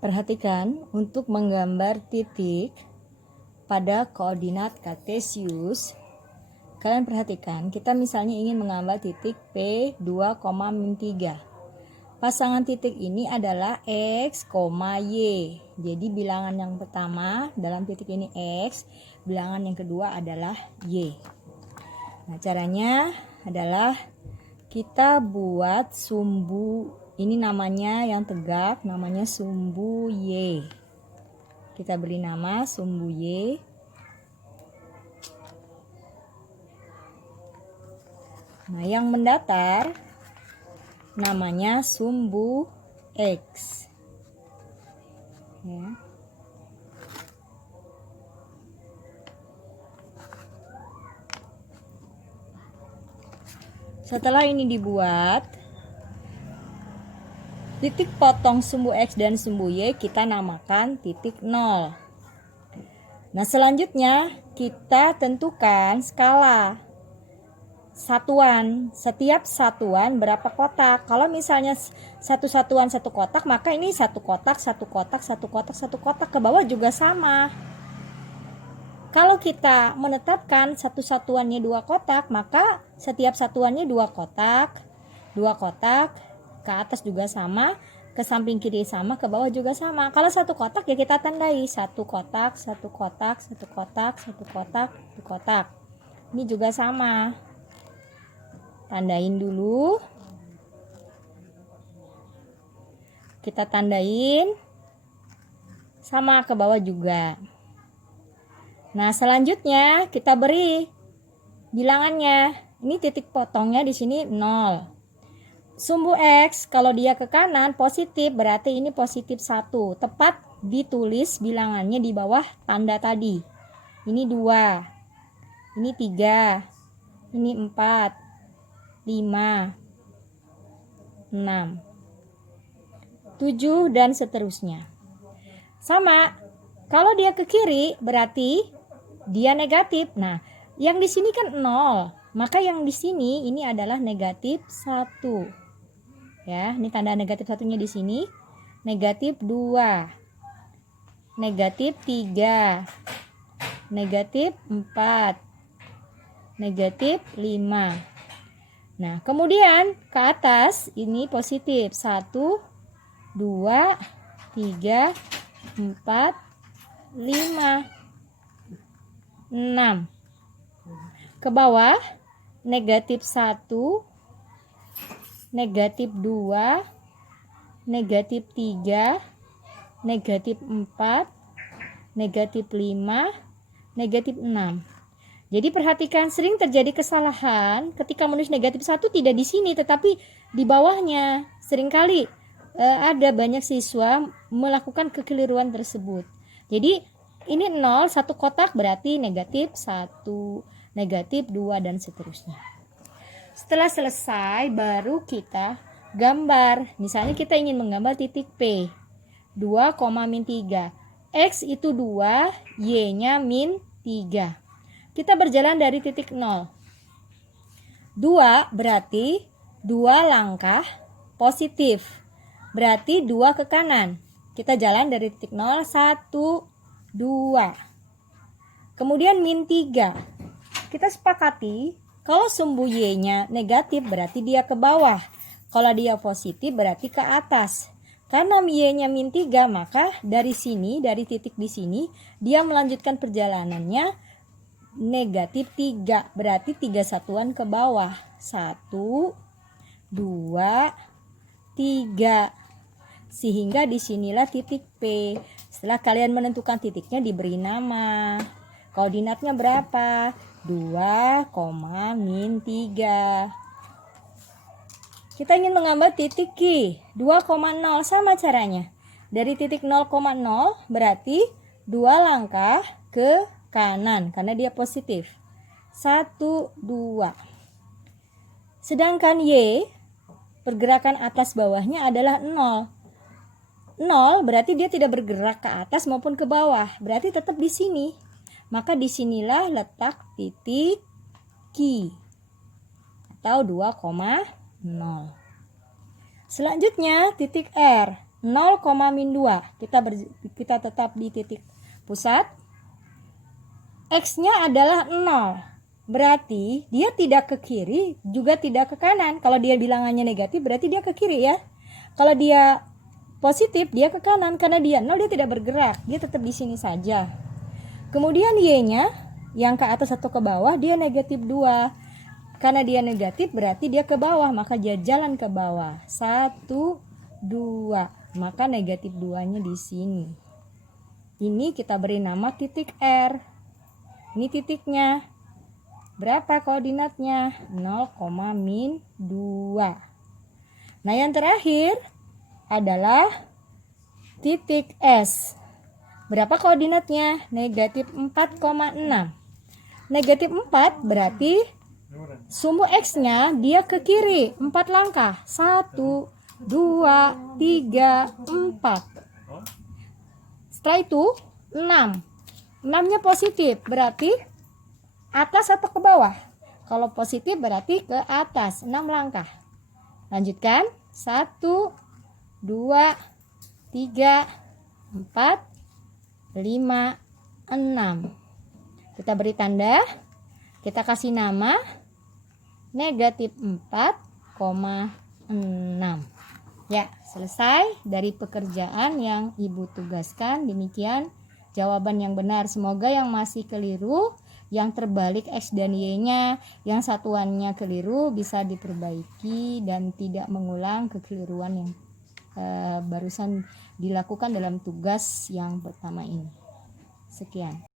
Perhatikan untuk menggambar titik pada koordinat kartesius. Kalian perhatikan, kita misalnya ingin menggambar titik P2, min 3. Pasangan titik ini adalah X, Y. Jadi bilangan yang pertama dalam titik ini X, bilangan yang kedua adalah Y. Nah, caranya adalah kita buat sumbu, ini namanya yang tegak, namanya sumbu Y. Kita beri nama sumbu Y. Nah, yang mendatar namanya sumbu X. Ya. Setelah ini dibuat, titik potong sumbu X dan sumbu Y kita namakan titik 0. Nah, selanjutnya kita tentukan skala satuan. Setiap satuan berapa kotak. Kalau misalnya satu satuan satu kotak, maka ini satu kotak, satu kotak, satu kotak, satu kotak. Ke bawah juga sama. Kalau kita menetapkan satu satuannya 2 kotak, maka setiap satuannya 2 kotak, 2 kotak, ke atas juga sama, ke samping kiri sama, ke bawah juga sama. Kalau satu kotak ya kita tandai satu kotak, satu kotak, satu kotak, satu kotak, satu kotak. Ini juga sama. Tandain dulu. Kita tandain sama ke bawah juga. Nah, selanjutnya kita beri bilangannya. Ini titik potongnya di sini 0. Sumbu X kalau dia ke kanan positif, berarti ini positif 1. Tepat ditulis bilangannya di bawah tanda tadi. Ini 2. Ini 3. Ini 4. 5, 6, 7 dan seterusnya. Sama, kalau dia ke kiri berarti dia negatif. Nah, yang di sini kan 0, maka yang di sini ini adalah negatif 1. Ya, ini tanda negatif satunya di sini. Negatif 2, negatif 3, negatif 4, negatif 5. Nah, kemudian ke atas ini positif 1, 2, 3, 4, 5, 6. Ke bawah negatif 1, negatif 2, negatif 3, negatif 4, negatif 5, negatif 6. Jadi perhatikan, sering terjadi kesalahan ketika menulis negatif 1 tidak di sini tetapi di bawahnya. Seringkali ada banyak siswa melakukan kekeliruan tersebut. Jadi ini 0, satu kotak berarti negatif 1, negatif 2 dan seterusnya. Setelah selesai baru kita gambar. Misalnya kita ingin menggambar titik P 2, min 3. X itu 2, Y-nya min 3. Kita berjalan dari titik 0. 2 berarti 2 langkah positif. Berarti 2 ke kanan. Kita jalan dari titik 0, 1, 2. Kemudian min 3. Kita sepakati kalau sumbu Y-nya negatif berarti dia ke bawah. Kalau dia positif berarti ke atas. Karena Y-nya min 3, maka dari sini, dari titik di sini, dia melanjutkan perjalanannya negatif 3, berarti 3 satuan ke bawah. 1, 2, 3. Sehingga disinilah titik P. Setelah kalian menentukan titiknya diberi nama. Koordinatnya berapa? 2, min 3. Kita ingin menggambar titik Q 2,0, sama caranya. Dari titik 0,0 berarti 2 langkah ke kanan karena dia positif. 1, 2. Sedangkan Y, pergerakan atas bawahnya adalah 0. 0 berarti dia tidak bergerak ke atas maupun ke bawah, berarti tetap di sini. Maka disinilah letak titik Q atau 2,0. Selanjutnya titik R. 0,-2. Kita tetap di titik pusat. X-nya adalah 0. Berarti dia tidak ke kiri juga tidak ke kanan. Kalau dia bilangannya negatif berarti dia ke kiri ya. Kalau dia positif dia ke kanan, karena dia 0 dia tidak bergerak. Dia tetap di sini saja. Kemudian Y-nya yang ke atas atau ke bawah dia negatif 2. Karena dia negatif berarti dia ke bawah, maka dia jalan ke bawah. 1, 2. Maka negatif 2-nya di sini. Ini kita beri nama titik R. Ini titiknya. Berapa koordinatnya? 0,-2. Nah, yang terakhir adalah titik S. Berapa koordinatnya? Negatif 4,6. Negatif 4 berarti sumbu X-nya dia ke kiri 4 langkah. 1, 2, 3, 4. Setelah itu 6. 6-nya positif berarti atas atau ke bawah? Kalau positif berarti ke atas 6 langkah. Lanjutkan. 1, 2, 3, 4, 5, 6. Kita beri tanda. Kita kasih nama negatif 4,6. Ya, selesai dari pekerjaan yang Ibu tugaskan. Demikian jawaban yang benar. Semoga yang masih keliru, yang terbalik X dan Y-nya, yang satuannya keliru bisa diperbaiki dan tidak mengulang kekeliruan yang barusan dilakukan dalam tugas yang pertama ini. Sekian.